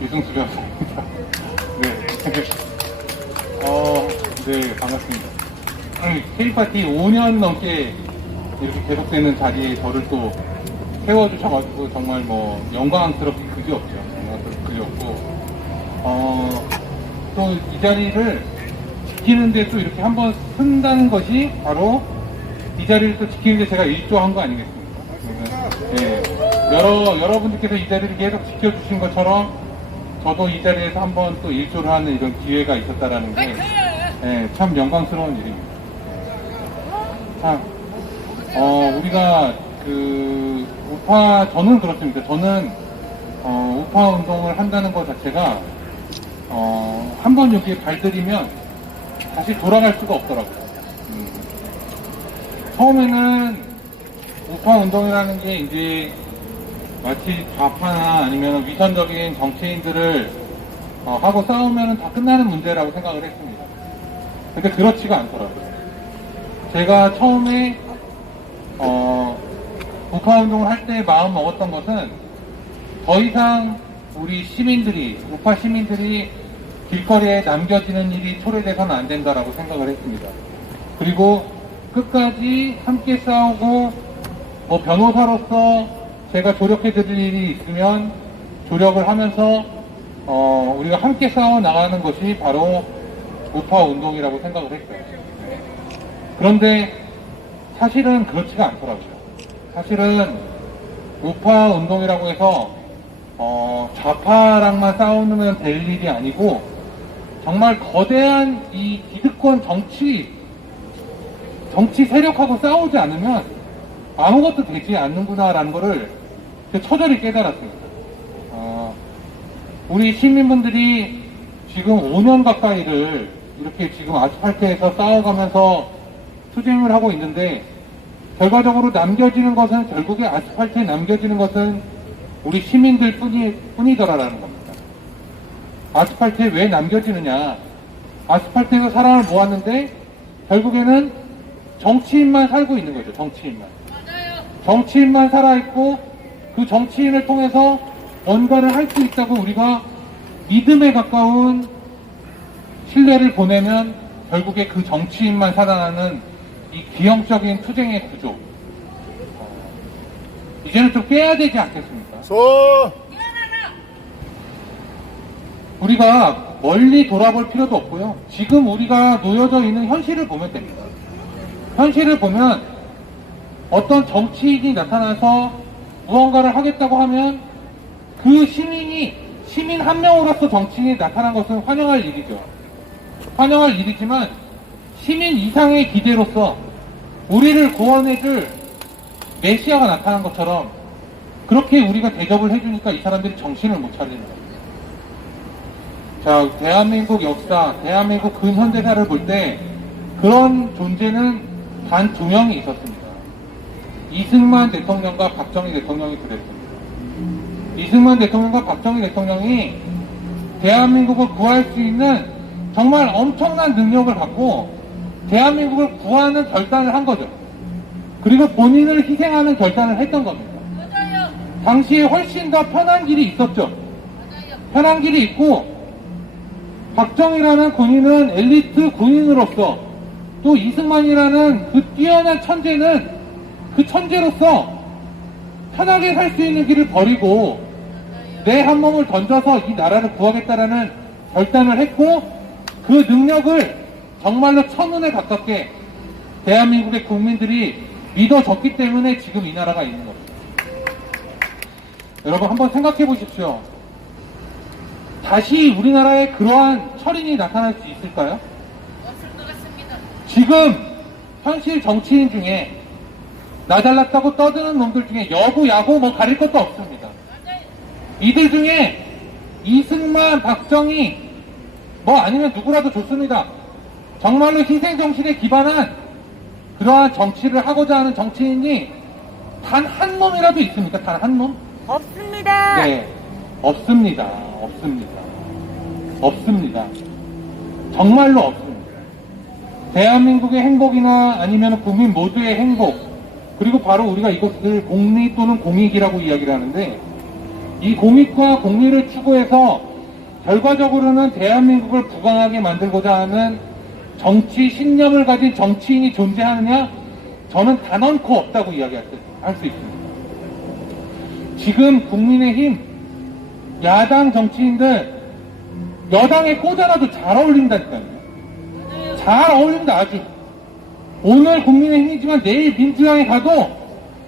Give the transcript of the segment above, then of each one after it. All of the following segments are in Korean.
유승수였습니다. 네. 네, 반갑습니다. K파티 5년 넘게 이렇게 계속되는 자리에 저를 또 세워주셔가지고 정말 뭐 영광스럽게 그지 없죠. 영광스럽게 그지 없고, 또 이 자리를 지키는데 또 이렇게 한번 쓴다는 것이 바로 이 자리를 또 지키는데 제가 일조한 거 아니겠습니까? 네. 여러분들께서 이 자리를 계속 지켜주신 것처럼 저도 이 자리에서 한번 또 일조를 하는 이런 기회가 있었다라는 게 네, 참 영광스러운 일입니다. 참, 우리가 저는 그렇습니다. 저는 우파 운동을 한다는 것 자체가 한번 여기에 발들이면 다시 돌아갈 수가 없더라고요. 처음에는 우파 운동이라는 게 이제 마치 좌파나 아니면 위선적인 정치인들을 하고 싸우면 다 끝나는 문제라고 생각을 했습니다. 근데 그렇지가 않더라고요. 제가 처음에 우파 운동을 할 때 마음 먹었던 것은 더 이상 우리 시민들이, 우파 시민들이 길거리에 남겨지는 일이 초래돼서는 안 된다라고 생각을 했습니다. 그리고 끝까지 함께 싸우고 뭐 변호사로서 제가 조력해 드릴 일이 있으면 조력을 하면서 우리가 함께 싸워 나가는 것이 바로 우파 운동이라고 생각을 했어요. 그런데 사실은 그렇지가 않더라고요. 사실은 우파 운동이라고 해서 좌파랑만 싸우면 될 일이 아니고 정말 거대한 이 기득권 정치 세력하고 싸우지 않으면 아무것도 되지 않는구나라는 거를 처절히 깨달았습니다. 우리 시민분들이 지금 5년 가까이를 이렇게 지금 아스팔트에서 싸워가면서 투쟁을 하고 있는데 결과적으로 남겨지는 것은 결국에 아스팔트에 남겨지는 것은 우리 시민들 뿐이더라라는 겁니다. 아스팔트에 왜 남겨지느냐? 아스팔트에서 사람을 모았는데 결국에는 정치인만 살고 있는 거죠. 정치인만. 정치인만 살아있고 그 정치인을 통해서 뭔가를 할 수 있다고 우리가 믿음에 가까운 신뢰를 보내면 결국에 그 정치인만 살아나는 이 기형적인 투쟁의 구조. 이제는 좀 깨야 되지 않겠습니까? 우리가 멀리 돌아볼 필요도 없고요. 지금 우리가 놓여져 있는 현실을 보면 됩니다. 현실을 보면 어떤 정치인이 나타나서 무언가를 하겠다고 하면 그 시민 한 명으로서 정치인이 나타난 것은 환영할 일이죠. 환영할 일이지만 시민 이상의 기대로서 우리를 구원해줄 메시아가 나타난 것처럼 그렇게 우리가 대접을 해주니까 이 사람들이 정신을 못 차리는 거예요. 자, 대한민국 역사, 대한민국 근현대사를 볼 때 그런 존재는 단 2명이 있었습니다. 이승만 대통령과 박정희 대통령이 그랬습니다. 이승만 대통령과 박정희 대통령이 대한민국을 구할 수 있는 정말 엄청난 능력을 갖고 대한민국을 구하는 결단을 한 거죠. 그리고 본인을 희생하는 결단을 했던 겁니다. 맞아요. 당시에 훨씬 더 편한 길이 있었죠. 맞아요. 편한 길이 있고 박정희라는 군인은 엘리트 군인으로서 또 이승만이라는 그 뛰어난 천재는 그 천재로서 편하게 살 수 있는 길을 버리고 내 한 몸을 던져서 이 나라를 구하겠다라는 결단을 했고 그 능력을 정말로 천운에 가깝게 대한민국의 국민들이 믿어줬기 때문에 지금 이 나라가 있는 겁니다. 여러분 한번 생각해 보십시오. 다시 우리나라에 그러한 철인이 나타날 수 있을까요? 없을 것 같습니다. 지금 현실 정치인 중에 나 잘났다고 떠드는 놈들 중에 여고 야고 뭐 가릴 것도 없습니다. 맞아요. 이들 중에 이승만, 박정희 뭐 아니면 누구라도 좋습니다. 정말로 희생정신에 기반한 그러한 정치를 하고자 하는 정치인이 단 한 놈이라도 있습니까? 단 한 놈? 없습니다. 네, 없습니다. 없습니다. 없습니다. 정말로 없습니다. 대한민국의 행복이나 아니면 국민 모두의 행복, 그리고 바로 우리가 이것을 공리 또는 공익이라고 이야기를 하는데 이 공익과 공리를 추구해서 결과적으로는 대한민국을 부강하게 만들고자 하는 정치 신념을 가진 정치인이 존재하느냐? 저는 단언코 없다고 이야기할 수 있습니다. 지금 국민의힘 야당 정치인들 여당에 꽂아놔도 잘 어울린다니까요. 잘 어울린다 아주. 오늘 국민의힘이지만 내일 민주당에 가도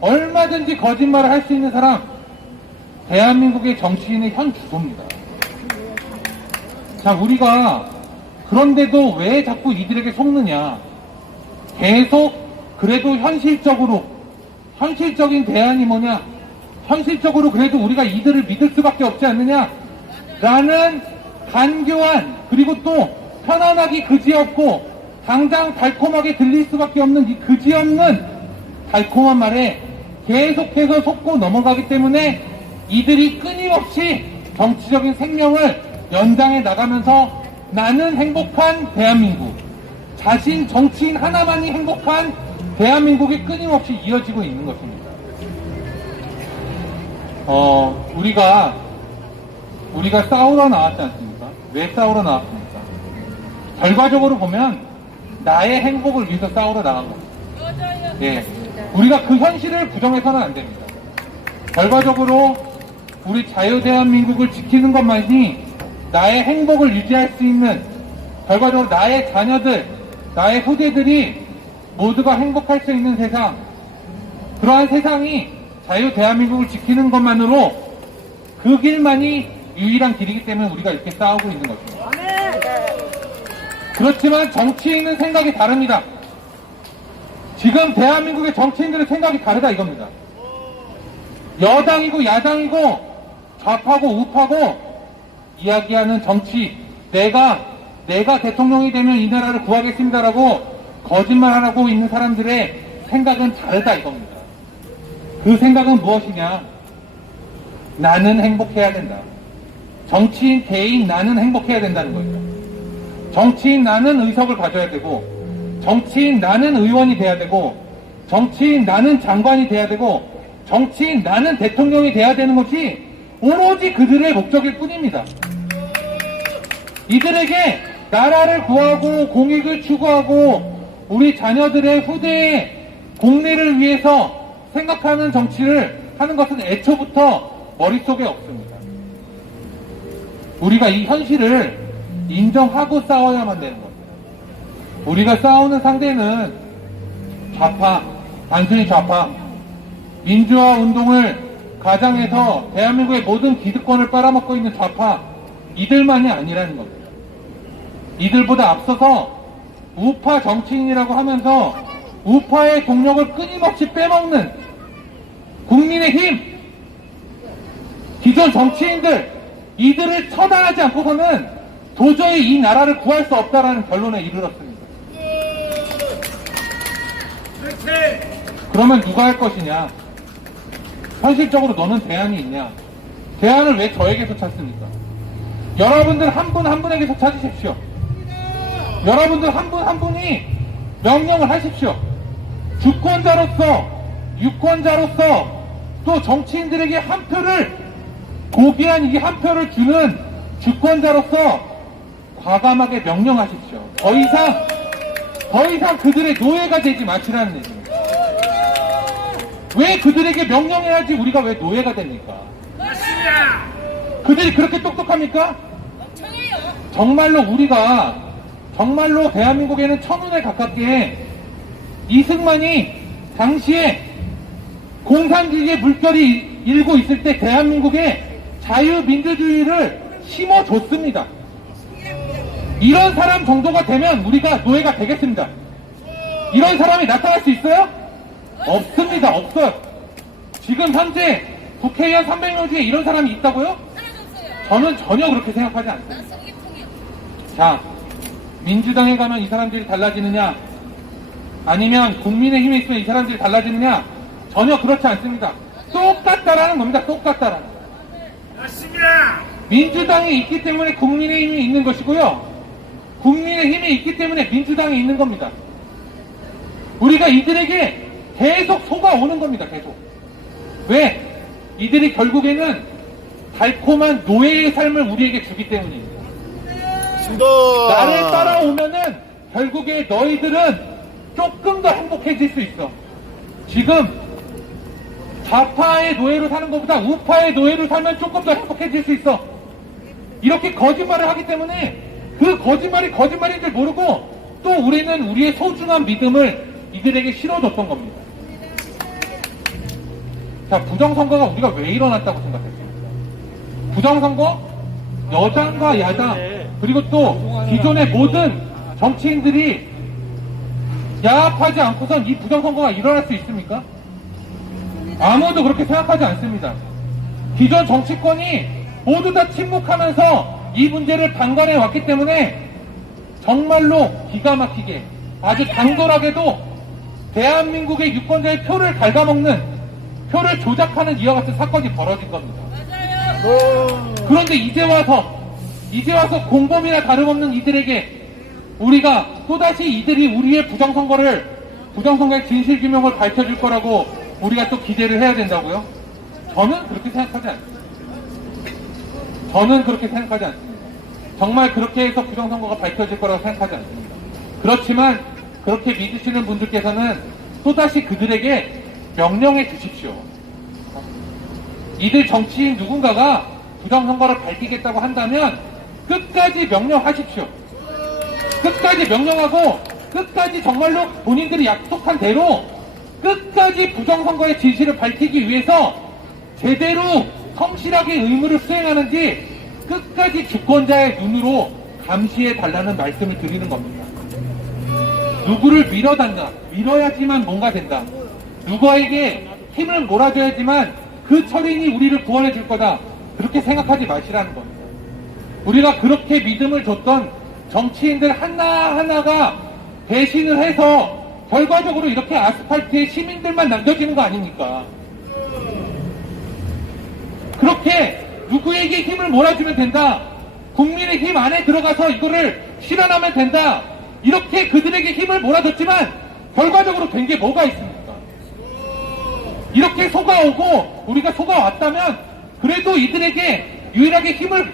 얼마든지 거짓말을 할 수 있는 사람, 대한민국의 정치인의 현 주소입니다. 자, 우리가 그런데도 왜 자꾸 이들에게 속느냐? 계속 그래도 현실적인 대안이 뭐냐? 현실적으로 그래도 우리가 이들을 믿을 수밖에 없지 않느냐? 라는 간교한, 그리고 또 편안하기 그지없고 당장 달콤하게 들릴 수밖에 없는 이 그지없는 달콤한 말에 계속해서 속고 넘어가기 때문에 이들이 끊임없이 정치적인 생명을 연장해 나가면서 나는 행복한 대한민국, 자신 정치인 하나만이 행복한 대한민국이 끊임없이 이어지고 있는 것입니다. 우리가 싸우러 나왔지 않습니까? 왜 싸우러 나왔습니까? 결과적으로 보면 나의 행복을 위해서 싸우러 나간 겁니다. 맞아요. 예, 우리가 그 현실을 부정해서는 안 됩니다. 결과적으로 우리 자유대한민국을 지키는 것만이 나의 행복을 유지할 수 있는, 결과적으로 나의 자녀들, 나의 후대들이 모두가 행복할 수 있는 세상, 그러한 세상이 자유대한민국을 지키는 것만으로 그 길만이 유일한 길이기 때문에 우리가 이렇게 싸우고 있는 것입니다. 그렇지만 정치인은 생각이 다릅니다. 지금 대한민국의 정치인들의 생각이 다르다 이겁니다. 여당이고 야당이고 좌파고 우파고 이야기하는 정치, 내가 대통령이 되면 이 나라를 구하겠습니다라고 거짓말하고 있는 사람들의 생각은 다르다 이겁니다. 그 생각은 무엇이냐? 나는 행복해야 된다. 정치인 개인 나는 행복해야 된다는 거예요. 정치인 나는 의석을 가져야 되고, 정치인 나는 의원이 돼야 되고, 정치인 나는 장관이 돼야 되고, 정치인 나는 대통령이 돼야 되는 것이 오로지 그들의 목적일 뿐입니다. 이들에게 나라를 구하고 공익을 추구하고 우리 자녀들의 후대의 공리를 위해서 생각하는 정치를 하는 것은 애초부터 머릿속에 없습니다. 우리가 이 현실을 인정하고 싸워야만 되는 겁니다. 우리가 싸우는 상대는 좌파, 단순히 좌파, 민주화 운동을 가장해서 대한민국의 모든 기득권을 빨아먹고 있는 좌파, 이들만이 아니라는 겁니다. 이들보다 앞서서 우파 정치인이라고 하면서 우파의 동력을 끊임없이 빼먹는 국민의힘, 기존 정치인들, 이들을 처단하지 않고서는 도저히 이 나라를 구할 수 없다라는 결론에 이르렀습니다. 그러면 누가 할 것이냐? 현실적으로 너는 대안이 있냐? 대안을 왜 저에게서 찾습니까? 여러분들 한 분 한 분에게서 찾으십시오. 여러분들 한 분 한 분이 명령을 하십시오. 주권자로서, 유권자로서, 또 정치인들에게 한 표를, 고귀한 이 한 표를 주는 주권자로서 과감하게 명령하십시오. 더 이상 그들의 노예가 되지 마시라는 얘기입니다. 왜 그들에게 명령해야지 우리가 왜 노예가 됩니까? 그들이 그렇게 똑똑합니까? 정말로 대한민국에는 1000년에 가깝게 이승만이 당시에 공산주의의 물결이 일고 있을 때 대한민국에 자유민주주의를 심어줬습니다. 이런 사람 정도가 되면 우리가 노예가 되겠습니다. 이런 사람이 나타날 수 있어요? 없습니다. 없어요. 지금 현재 국회의원 300명 중에 이런 사람이 있다고요? 저는 전혀 그렇게 생각하지 않습니다. 자, 민주당에 가면 이 사람들이 달라지느냐? 아니면 국민의힘에 있으면 이 사람들이 달라지느냐? 전혀 그렇지 않습니다. 똑같다라는 겁니다. 똑같다라는. 민주당이 있기 때문에 국민의힘이 있는 것이고요. 국민의힘이 있기 때문에 민주당이 있는 겁니다. 우리가 이들에게 계속 속아오는 겁니다. 계속. 왜? 이들이 결국에는 달콤한 노예의 삶을 우리에게 주기 때문입니다. 맞습니다. 나를 따라오면은 결국에 너희들은 조금 더 행복해질 수 있어. 지금 좌파의 노예로 사는 것보다 우파의 노예로 살면 조금 더 행복해질 수 있어. 이렇게 거짓말을 하기 때문에 그 거짓말이 거짓말인 줄 모르고 또 우리는 우리의 소중한 믿음을 이들에게 실어줬던 겁니다. 자, 부정선거가 우리가 왜 일어났다고 생각했습니까? 부정선거? 여당과 야당 그리고 또 기존의 모든 정치인들이 야합하지 않고선 이 부정선거가 일어날 수 있습니까? 아무도 그렇게 생각하지 않습니다. 기존 정치권이 모두 다 침묵하면서 이 문제를 방관해 왔기 때문에 정말로 기가 막히게 아주 당돌하게도 대한민국의 유권자의 표를 갉아먹는, 표를 조작하는 이와 같은 사건이 벌어진 겁니다. 그런데 이제 와서 공범이나 다름없는 이들에게 우리가 또다시 이들이 우리의 부정선거의 진실규명을 밝혀줄 거라고 우리가 또 기대를 해야 된다고요? 저는 그렇게 생각하지 않습니다. 저는 그렇게 생각하지 않습니다. 정말 그렇게 해서 부정선거가 밝혀질 거라고 생각하지 않습니다. 그렇지만 그렇게 믿으시는 분들께서는 또다시 그들에게 명령해 주십시오. 이들 정치인 누군가가 부정선거를 밝히겠다고 한다면 끝까지 명령하십시오. 끝까지 명령하고 끝까지 정말로 본인들이 약속한 대로 끝까지 부정선거의 진실을 밝히기 위해서 제대로 성실하게 의무를 수행하는지 끝까지 주권자의 눈으로 감시해 달라는 말씀을 드리는 겁니다. 누구를 밀어단다. 밀어야지만 뭔가 된다. 누구에게 힘을 몰아줘야지만 그 철인이 우리를 구원해 줄 거다. 그렇게 생각하지 마시라는 겁니다. 우리가 그렇게 믿음을 줬던 정치인들 하나하나가 배신을 해서 결과적으로 이렇게 아스팔트에 시민들만 남겨지는 거 아닙니까? 그렇게 누구에게 힘을 몰아주면 된다. 국민의 힘 안에 들어가서 이거를 실현하면 된다. 이렇게 그들에게 힘을 몰아줬지만 결과적으로 된 게 뭐가 있습니까? 이렇게 속아오고 우리가 속아왔다면 그래도 이들에게 유일하게 힘을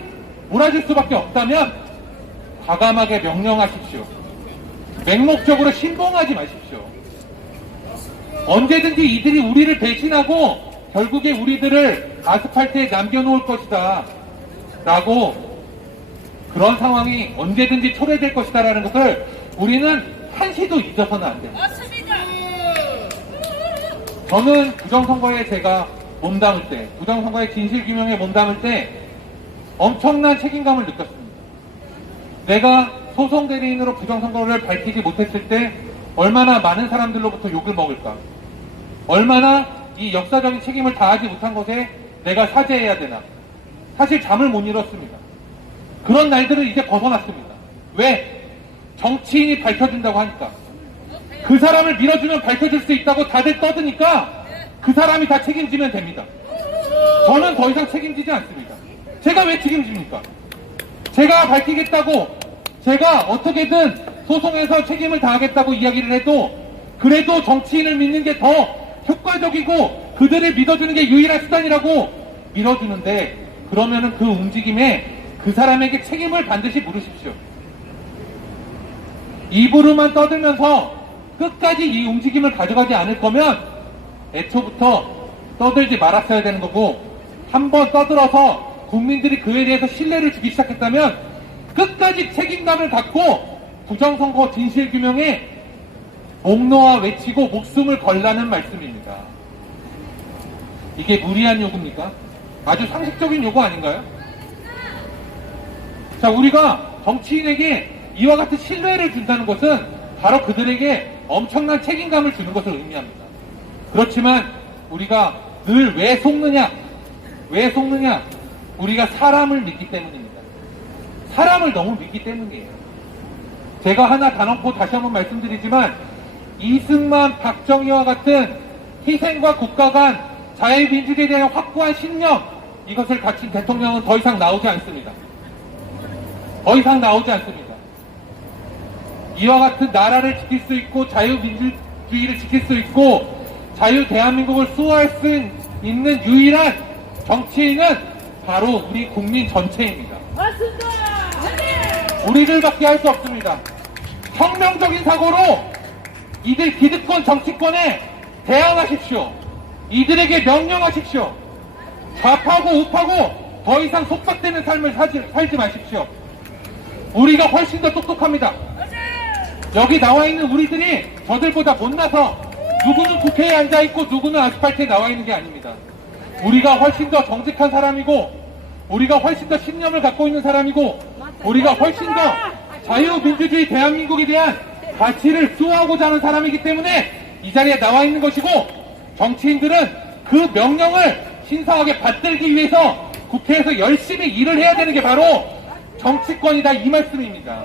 몰아줄 수밖에 없다면 과감하게 명령하십시오. 맹목적으로 신봉하지 마십시오. 언제든지 이들이 우리를 배신하고 결국에 우리들을 아스팔트에 남겨놓을 것이다 라고, 그런 상황이 언제든지 초래될 것이다 라는 것을 우리는 한시도 잊어서는 안 됩니다. 맞습니다. 저는 부정선거에 제가 몸담을 때, 부정선거의 진실규명에 몸담을 때 엄청난 책임감을 느꼈습니다. 내가 소송대리인으로 부정선거를 밝히지 못했을 때 얼마나 많은 사람들로부터 욕을 먹을까, 얼마나 이 역사적인 책임을 다하지 못한 것에 내가 사죄해야 되나. 사실 잠을 못 이뤘습니다. 그런 날들을 이제 벗어났습니다. 왜? 정치인이 밝혀준다고 하니까. 그 사람을 밀어주면 밝혀질 수 있다고 다들 떠드니까 그 사람이 다 책임지면 됩니다. 저는 더 이상 책임지지 않습니다. 제가 왜 책임집니까? 제가 밝히겠다고, 제가 어떻게든 소송에서 책임을 다하겠다고 이야기를 해도 그래도 정치인을 믿는 게 더 효과적이고 그들을 믿어주는 게 유일한 수단이라고 밀어주는데, 그러면은 그 움직임에 그 사람에게 책임을 반드시 물으십시오. 입으로만 떠들면서 끝까지 이 움직임을 가져가지 않을 거면 애초부터 떠들지 말았어야 되는 거고, 한번 떠들어서 국민들이 그에 대해서 신뢰를 주기 시작했다면 끝까지 책임감을 갖고 부정선거 진실규명에 목 놓아 외치고 목숨을 걸라는 말씀입니다. 이게 무리한 요구입니까? 아주 상식적인 요구 아닌가요? 자, 우리가 정치인에게 이와 같은 신뢰를 준다는 것은 바로 그들에게 엄청난 책임감을 주는 것을 의미합니다. 그렇지만 우리가 늘 왜 속느냐? 왜 속느냐? 우리가 사람을 믿기 때문입니다. 사람을 너무 믿기 때문이에요. 제가 하나 단언코 다시 한번 말씀드리지만 이승만, 박정희와 같은 희생과 국가 간 자유민주주의에 대한 확고한 신념, 이것을 갖춘 대통령은 더 이상 나오지 않습니다. 더 이상 나오지 않습니다. 이와 같은 나라를 지킬 수 있고 자유민주주의를 지킬 수 있고 자유 대한민국을 수호할 수 있는 유일한 정치인은 바로 우리 국민 전체입니다. 맞습니다. 우리들밖에 할 수 없습니다. 혁명적인 사고로 이들 기득권 정치권에 대항하십시오. 이들에게 명령하십시오. 좌파고 우파고 더 이상 속박되는 삶을 살지 마십시오. 우리가 훨씬 더 똑똑합니다. 여기 나와 있는 우리들이 저들보다 못나서 누구는 국회에 앉아있고 누구는 아스팔트에 나와 있는 게 아닙니다. 우리가 훨씬 더 정직한 사람이고, 우리가 훨씬 더 신념을 갖고 있는 사람이고, 우리가 훨씬 더 자유민주주의 대한민국에 대한 가치를 수호하고자 하는 사람이기 때문에 이 자리에 나와 있는 것이고, 정치인들은 그 명령을 신성하게 받들기 위해서 국회에서 열심히 일을 해야 되는 게 바로 정치권이다, 이 말씀입니다.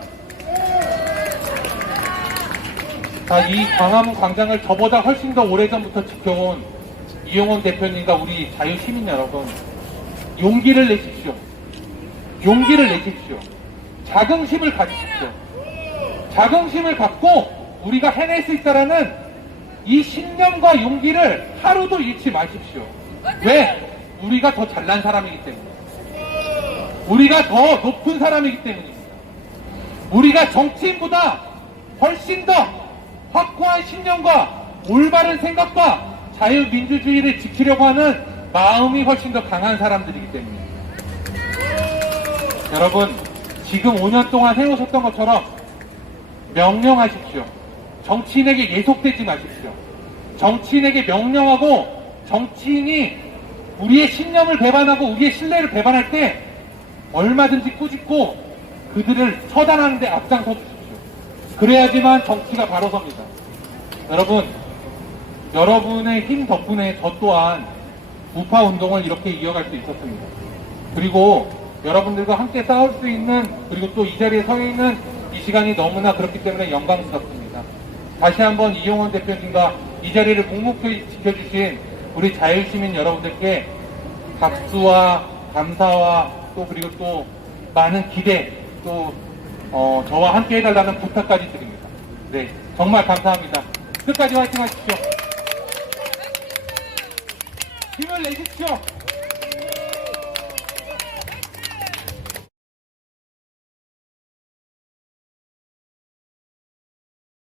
자, 이 광화문 광장을 저보다 훨씬 더 오래전부터 지켜온 이용원 대표님과 우리 자유시민 여러분, 용기를 내십시오. 용기를 내십시오. 자긍심을 가지십시오. 자긍심을 갖고 우리가 해낼 수 있다라는 이 신념과 용기를 하루도 잃지 마십시오. 왜? 우리가 더 잘난 사람이기 때문에. 우리가 더 높은 사람이기 때문입니다. 우리가 정치인보다 훨씬 더 확고한 신념과 올바른 생각과 자유민주주의를 지키려고 하는 마음이 훨씬 더 강한 사람들이기 때문입니다. 여러분, 지금 5년 동안 해오셨던 것처럼 명령하십시오. 정치인에게 예속되지 마십시오. 정치인에게 명령하고 정치인이 우리의 신념을 배반하고 우리의 신뢰를 배반할 때 얼마든지 꾸짖고 그들을 처단하는 데 앞장서 주십시오. 그래야지만 정치가 바로 섭니다. 여러분, 여러분의 힘 덕분에 저 또한 우파 운동을 이렇게 이어갈 수 있었습니다. 그리고 여러분들과 함께 싸울 수 있는, 그리고 또 이 자리에 서 있는 이 시간이 너무나 그렇기 때문에 영광스럽습니다. 다시 한번 이용원 대표님과 이 자리를 묵묵히 지켜주신 우리 자유시민 여러분들께 박수와 감사와 또 그리고 또 많은 기대, 또 저와 함께 해달라는 부탁까지 드립니다. 네, 정말 감사합니다. 끝까지 화이팅 하십시오. 힘을 내십시오.